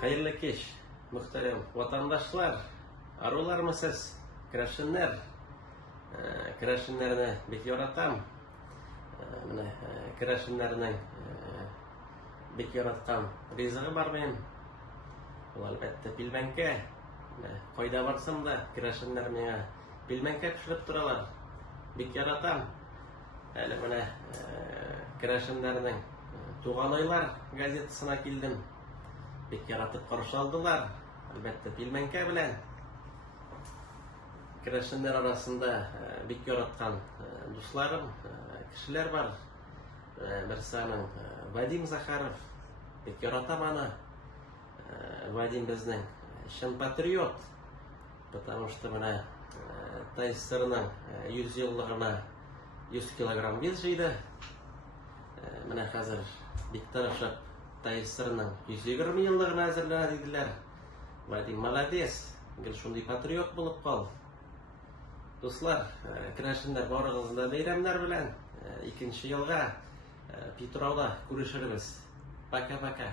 Hayırlı kеш, muhterem vatandaşlar, arılarmısız, kırашınlar, kırашınlarını bek yaratam, kırashınlarının bek yaratkam rizığı var benim, bu albatta pilmenke, koyda varsam da kırashınlar mene pilmenke pişirip duralar, bek yaratam, hele kırashınlarının tuğan aylar gazetesine kildim. Bek yaratıp karşı aldılar. Elbette pilmenke bilen. Kırashınlar arasında bek yaratkan dostlarım, kişiler var. Birsanın Vadim Zakharov. Bek yaratam ana. Vadim bizning şın patriot. Потому что mana Taysırının 100 yıllığına 100 kilogram bez jiydi. Mana hazır bek tarashib Taysırının 120 yıllığına hazırladı dediler. Vadim malades. Gel şunday patriot bulup kal. Dostlar, kırashınlar barıгызda bayramlar bilen 2-nji yılga Petrovda görüşürüz. Paka-paka.